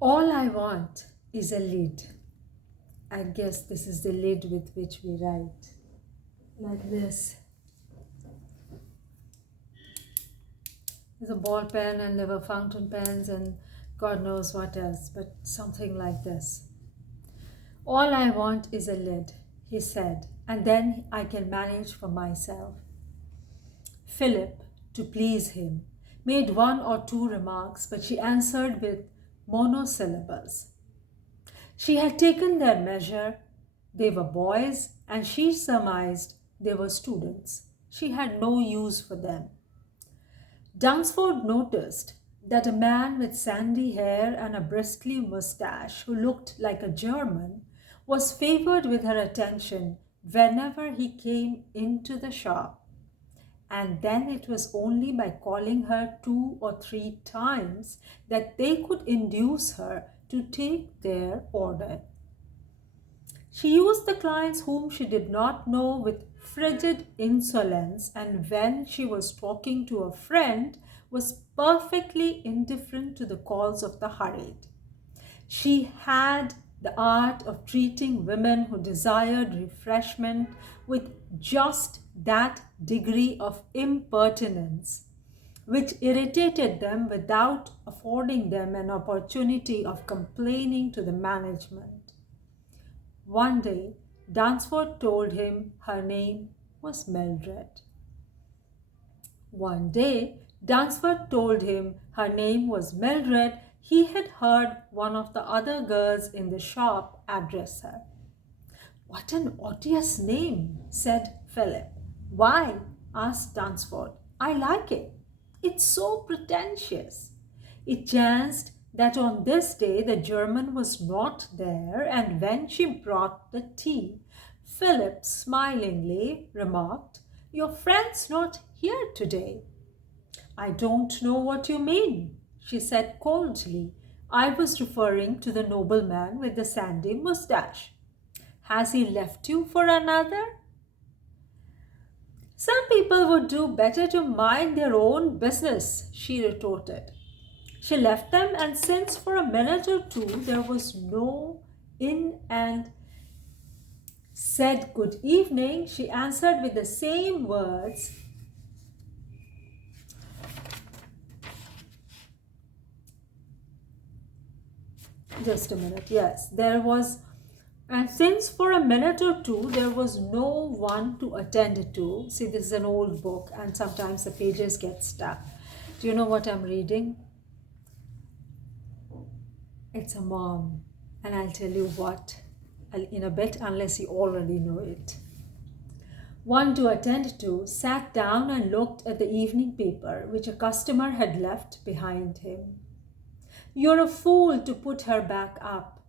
All I want is a lid. I guess this is the lid with which we write. Like this. There's a ball pen and there were fountain pens and God knows what else, but something like this. All I want is a lid, he said, and then I can manage for myself. Philip, to please him, made one or two remarks, but she answered with monosyllables. She had taken their measure. They were boys, and she surmised they were students. She had no use for them. Dunsford noticed that a man with sandy hair and a bristly moustache who looked like a German was favored with her attention whenever he came into the shop. And then it was only by calling her 2 or 3 times that they could induce her to take their order. She used the clients whom she did not know with frigid insolence, and when she was talking to a friend, was perfectly indifferent to the calls of the hurried. She had the art of treating women who desired refreshment with just that degree of impertinence which irritated them without affording them an opportunity of complaining to the management. One day, Dunsford told him her name was Mildred. One day, Dunsford told him her name was Mildred. He had heard one of the other girls in the shop address her. What an odious name, said Philip. Why? Asked Dunsford. I like it. It's so pretentious. It chanced that on this day the German was not there, and when she brought the tea, Philip smilingly remarked, Your friend's not here today. I don't know what you mean, she said coldly. I was referring to the nobleman with the sandy moustache. Has he left you for another? Some people would do better to mind their own business, she retorted. She left them, and since for a minute or two there was no in and said good evening, she answered with the same words. Just a minute, yes, there was, and since for a minute or two there was no one to attend to. See, this is an old book, and sometimes the pages get stuck. Do you know what I'm reading? It's a mom, and I'll tell you what in a bit, unless you already know it. One to attend to sat down and looked at the evening paper which a customer had left behind him. You're a fool to put her back up,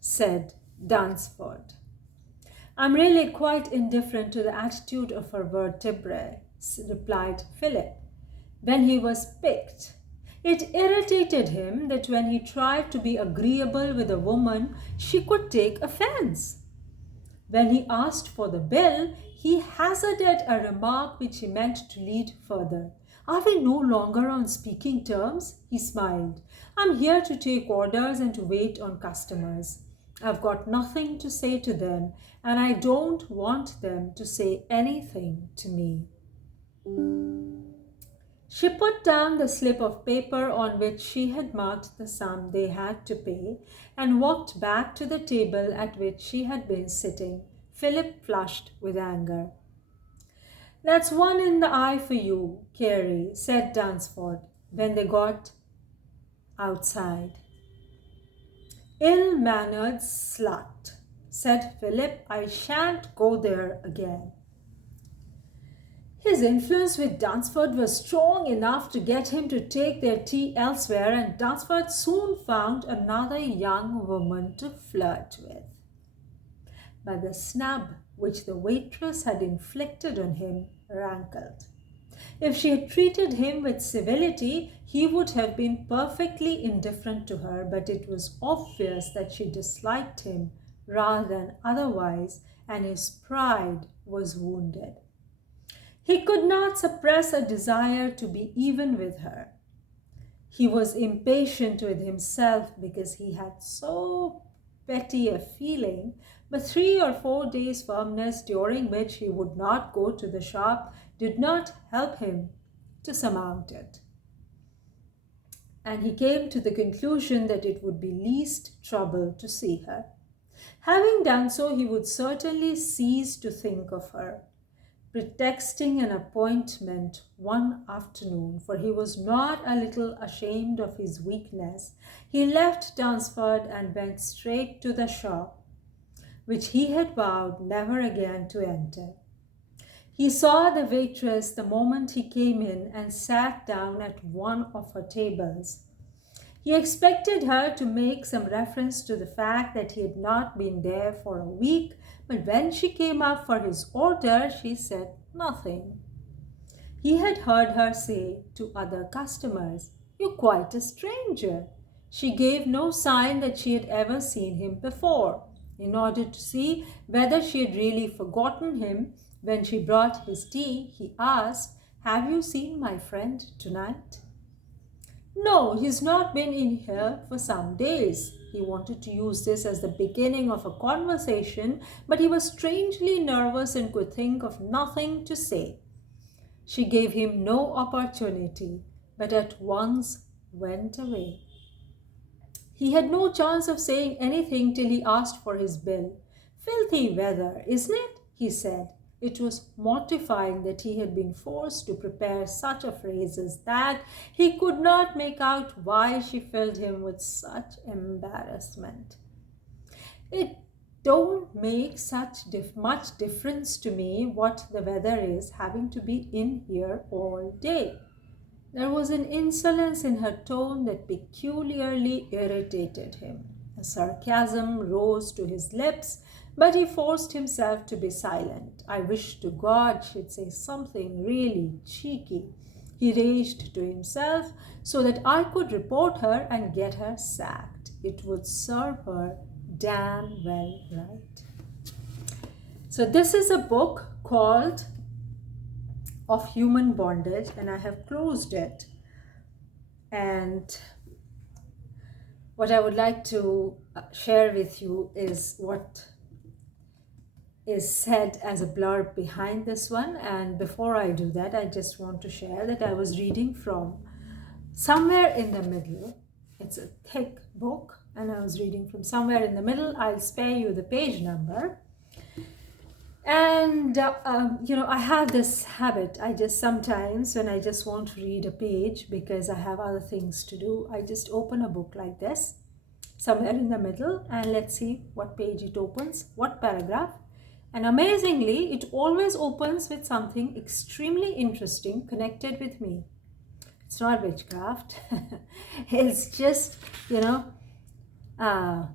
said Dunsford. I'm really quite indifferent to the attitude of her vertebrae, replied Philip. When he was picked, it irritated him that when he tried to be agreeable with a woman, she could take offense. When he asked for the bill, he hazarded a remark which he meant to lead further. Are we no longer on speaking terms? He smiled. I'm here to take orders and to wait on customers. I've got nothing to say to them, and I don't want them to say anything to me. She put down the slip of paper on which she had marked the sum they had to pay and walked back to the table at which she had been sitting. Philip flushed with anger. That's one in the eye for you, Carey, said Dunsford when they got outside. Ill-mannered slut, said Philip. I shan't go there again. His influence with Dunsford was strong enough to get him to take their tea elsewhere, and Dunsford soon found another young woman to flirt with. But the snub which the waitress had inflicted on him rankled. If she had treated him with civility, he would have been perfectly indifferent to her, but it was obvious that she disliked him rather than otherwise, and his pride was wounded. He could not suppress a desire to be even with her. He was impatient with himself because he had so petty a feeling, but 3 or 4 days' firmness during which he would not go to the shop did not help him to surmount it. And he came to the conclusion that it would be least trouble to see her. Having done so, he would certainly cease to think of her. Pretexting an appointment one afternoon, for he was not a little ashamed of his weakness, he left Dunsford and went straight to the shop, which he had vowed never again to enter. He saw the waitress the moment he came in and sat down at one of her tables. He expected her to make some reference to the fact that he had not been there for a week, but when she came up for his order, she said nothing. He had heard her say to other customers, "You're quite a stranger." She gave no sign that she had ever seen him before. In order to see whether she had really forgotten him, when she brought his tea, he asked, "Have you seen my friend tonight?" "No, he's not been in here for some days." He wanted to use this as the beginning of a conversation, but he was strangely nervous and could think of nothing to say. She gave him no opportunity, but at once went away. He had no chance of saying anything till he asked for his bill. "Filthy weather, isn't it?" he said. It was mortifying that he had been forced to prepare such a phrase as that. He could not make out why she filled him with such embarrassment. "It don't make much difference to me what the weather is, having to be in here all day." There was an insolence in her tone that peculiarly irritated him. A sarcasm rose to his lips, but he forced himself to be silent. "I wish to God she'd say something really cheeky," he raged to himself, "so that I could report her and get her sacked. It would serve her damn well right." So this is a book called Of Human Bondage, and I have closed it. And what I would like to share with you is what is said as a blurb behind this one. And before I do that, I just want to share that I was reading from Somewhere in the Middle. It's a thick book, and I was reading from Somewhere in the Middle. I'll spare you the page number. And I have this habit. I just sometimes, when I just want to read a page because I have other things to do, I just open a book like this, Somewhere in the Middle, and let's see what page it opens, what paragraph. And amazingly, it always opens with something extremely interesting connected with me. It's not witchcraft. It's just, I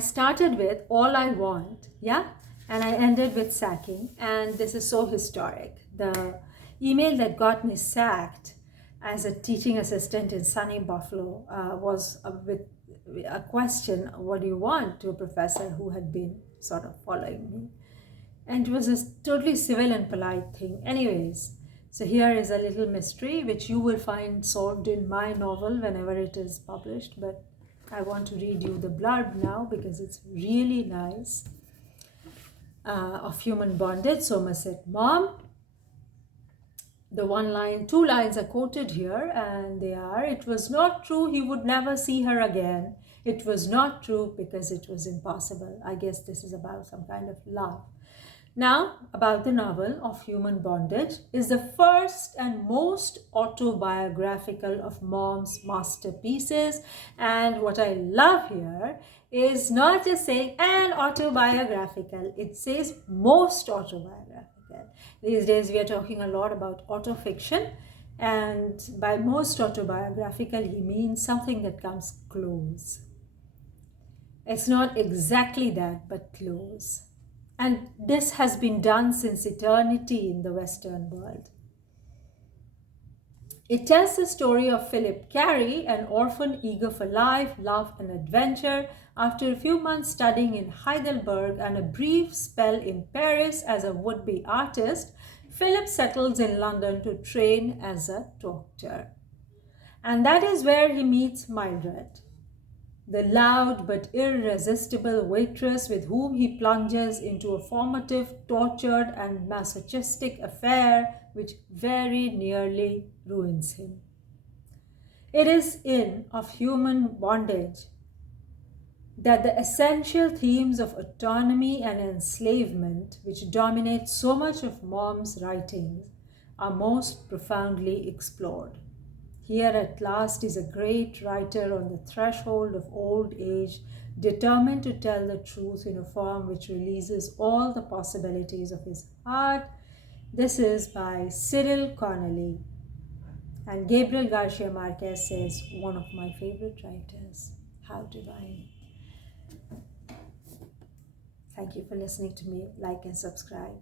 started with "all I want," yeah? And I ended with sacking. And this is so historic. The email that got me sacked as a teaching assistant in sunny Buffalo was with a question, "What do you want?" to a professor who had been sort of following me. And it was a totally civil and polite thing. Anyways, so here is a little mystery which you will find solved in my novel whenever it is published. But I want to read you the blurb now because it's really nice. Of Human Bondage, Somerset Maugham. The two lines are quoted here, and they are, "It was not true he would never see her again. It was not true because it was impossible." I guess this is about some kind of love. Now, about the novel Of Human Bondage is the first and most autobiographical of Maugham's masterpieces. And what I love here is not just saying an autobiographical, it says most autobiographical. These days we are talking a lot about autofiction, and by most autobiographical he means something that comes close. It's not exactly that, but close. And this has been done since eternity in the Western world. It tells the story of Philip Carey, an orphan eager for life, love, and adventure. After a few months studying in Heidelberg and a brief spell in Paris as a would-be artist, Philip settles in London to train as a doctor. And that is where he meets Mildred, the loud but irresistible waitress with whom he plunges into a formative, tortured, and masochistic affair which very nearly ruins him. It is in Of Human Bondage that the essential themes of autonomy and enslavement, which dominate so much of Maugham's writings, are most profoundly explored. Here at last is a great writer on the threshold of old age, determined to tell the truth in a form which releases all the possibilities of his heart. This is by Cyril Connolly. And Gabriel Garcia Marquez says, one of my favorite writers. How divine. Thank you for listening to me. Like and subscribe.